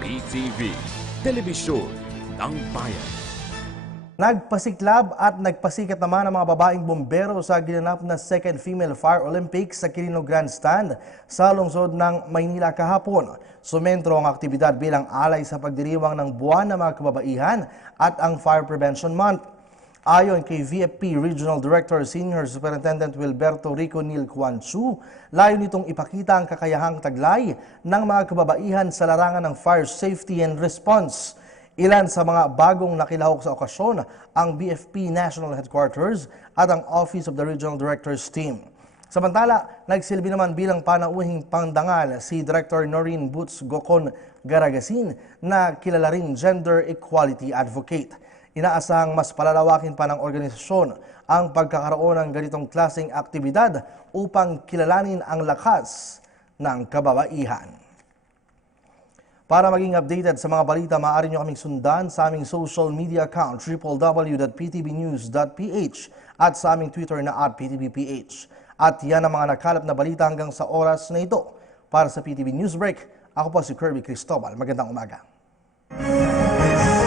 PTV, Telebisyon ng Bayan. Nagpasiklab at nagpasikat naman ang mga babaeng bumbero sa ginanap na Second Female Fire Olympics sa Quirino Grandstand sa lungsod ng Maynila kahapon. Sumentro ang aktibidad bilang alay sa pagdiriwang ng buwan ng mga kababaihan at ang Fire Prevention Month. Ayon kay VFP Regional Director Senior Superintendent Wilberto Rico Nil Quanchu, layo nitong ipakita ang kakayahang taglay ng mga kababaihan sa larangan ng fire safety and response. Ilan sa mga bagong nakilahok sa okasyon ang BFP National Headquarters at ang Office of the Regional Directors Team. Samantala, nagsilbi naman bilang panauhing pangdangal si Director Noreen Boots Gocon Garagasin na kilala ring gender equality advocate. Inaasahang mas palalawakin pa ng organisasyon ang pagkakaroon ng ganitong klaseng aktibidad upang kilalanin ang lakas ng kababaihan. Para maging updated sa mga balita, maaari nyo kaming sundan sa aming social media account www.ptbnews.ph at sa aming Twitter na @ptbph. At yan ang mga nakalap na balita hanggang sa oras na ito. Para sa PTV Newsbreak, ako po si Kirby Cristobal. Magandang umaga.